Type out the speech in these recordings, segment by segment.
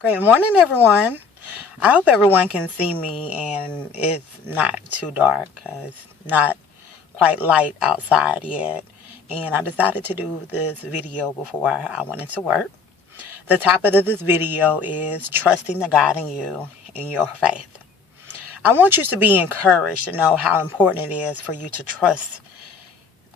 Great morning, everyone. I hope everyone can see me and it's not too dark. It's not quite light outside yet. And I decided to do this video before I went into work. The topic of this video is trusting the God in you in your faith. I want you to be encouraged to know how important it is for you to trust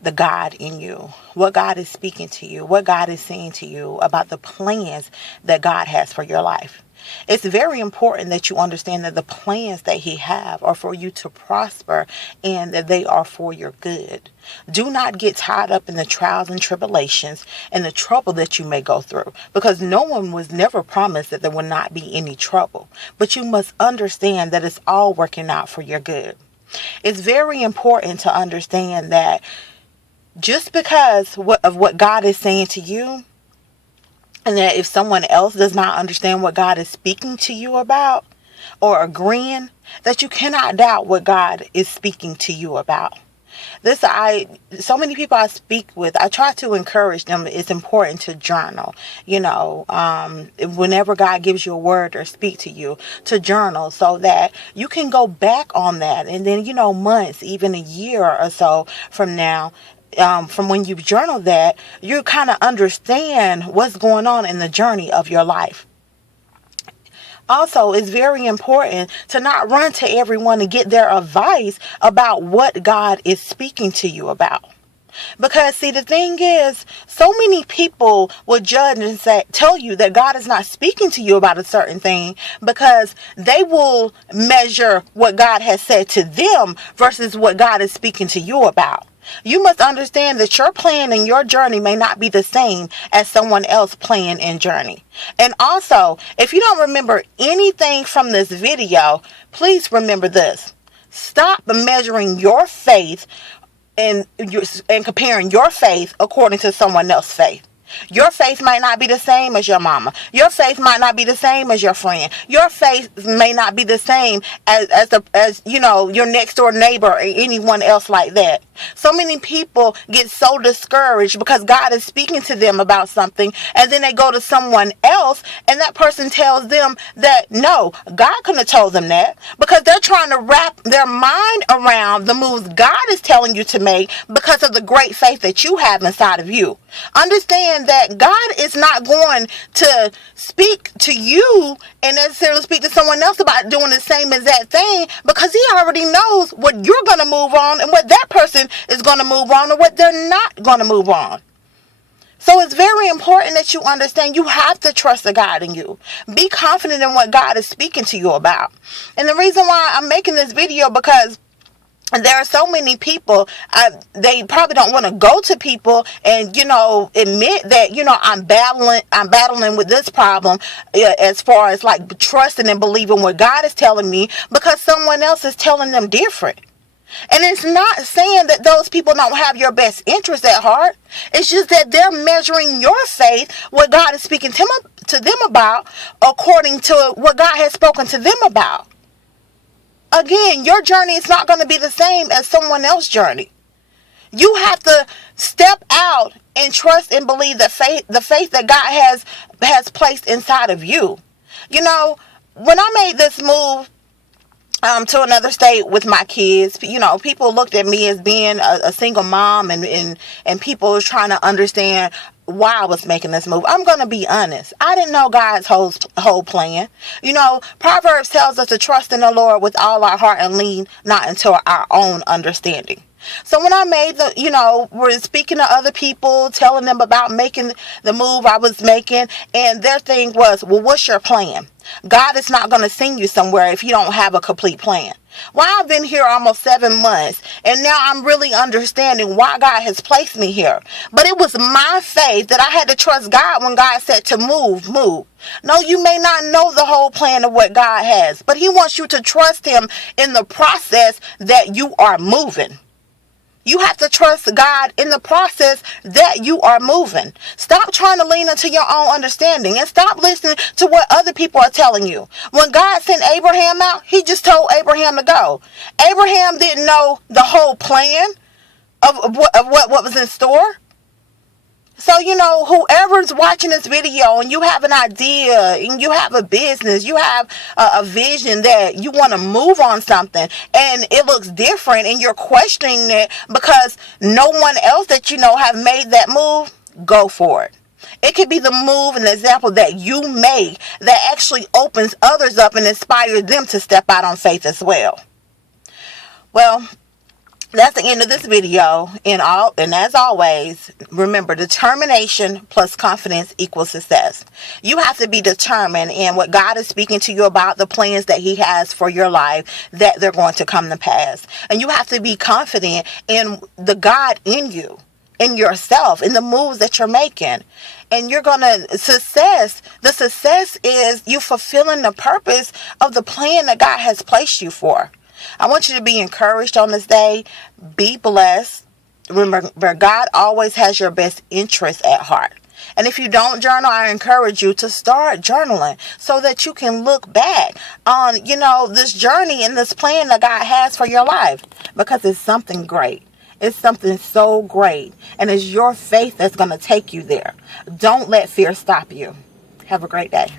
the God in you, what God is speaking to you, what God is saying to you about the plans that God has for your life. It's very important that you understand that the plans that He have are for you to prosper and that they are for your good. Do not get tied up in the trials and tribulations and the trouble that you may go through, because no one was never promised that there will not be any trouble. But you must understand that it's all working out for your good. It's very important to understand that just because of what God is saying to you, and that if someone else does not understand what God is speaking to you about or agreeing, that you cannot doubt what God is speaking to you about. So many people I speak with, I try to encourage them. It's important to journal, whenever God gives you a word or speak to you, to journal so that you can go back on that. And then, months, even a year or so from now, from when you've journaled that, you kind of understand what's going on in the journey of your life. Also, it's very important to not run to everyone to get their advice about what God is speaking to you about. Because, see, the thing is, so many people will judge and tell you that God is not speaking to you about a certain thing because they will measure what God has said to them versus what God is speaking to you about. You must understand that your plan and your journey may not be the same as someone else's plan and journey. And also, if you don't remember anything from this video, please remember this. Stop measuring your faith and comparing your faith according to someone else's faith. Your faith might not be the same as your mama. Your faith might not be the same as your friend. Your faith may not be the same as your next door neighbor or anyone else like that. So many people get so discouraged because God is speaking to them about something, and then they go to someone else and that person tells them that no, God couldn't have told them that, because they're trying to wrap their mind around the moves God is telling you to make because of the great faith that you have inside of you. Understand that God is not going to speak to you and necessarily speak to someone else about doing the same exact thing, because He already knows what you're going to move on and what that person is going to move on or what they're not going to move on. So it's very important that you understand you have to trust the God in you. Be confident in what God is speaking to you about. And the reason why I'm making this video, because there are so many people, they probably don't want to go to people and, admit that, I'm battling with this problem, as far as like trusting and believing what God is telling me, because someone else is telling them different. And it's not saying that those people don't have your best interest at heart. It's just that they're measuring your faith, what God is speaking to them about, according to what God has spoken to them about. Again, your journey is not going to be the same as someone else's journey. You have to step out and trust and believe the faith that God has placed inside of you. When I made this move to another state with my kids, people looked at me as being a single mom, and people were trying to understand why I was making this move. I'm going to be honest. I didn't know God's whole plan. Proverbs tells us to trust in the Lord with all our heart and lean not into our own understanding. So when I made we're speaking to other people, telling them about making the move I was making, and their thing was, well, what's your plan? God is not going to send you somewhere if you don't have a complete plan. Well, I've been here almost 7 months, and now I'm really understanding why God has placed me here. But it was my faith that I had to trust God when God said to move. No, you may not know the whole plan of what God has, but He wants you to trust Him in the process that you are moving. You have to trust God in the process that you are moving. Stop trying to lean into your own understanding and stop listening to what other people are telling you. When God sent Abraham out, He just told Abraham to go. Abraham didn't know the whole plan of what was in store. So, whoever's watching this video and you have an idea and you have a business, you have a vision that you want to move on something and it looks different and you're questioning it because no one else that you know have made that move, go for it. It could be the move and the example that you make that actually opens others up and inspires them to step out on faith as well. Well, that's the end of this video. And as always, remember, determination plus confidence equals success. You have to be determined in what God is speaking to you about, the plans that He has for your life, that they're going to come to pass. And you have to be confident in the God in you, in yourself, in the moves that you're making. And you're going to success. The success is you fulfilling the purpose of the plan that God has placed you for. I want you to be encouraged on this day. Be blessed. Remember, God always has your best interest at heart. And if you don't journal, I encourage you to start journaling so that you can look back on, this journey and this plan that God has for your life, because it's something great. It's something so great. And it's your faith that's going to take you there. Don't let fear stop you. Have a great day.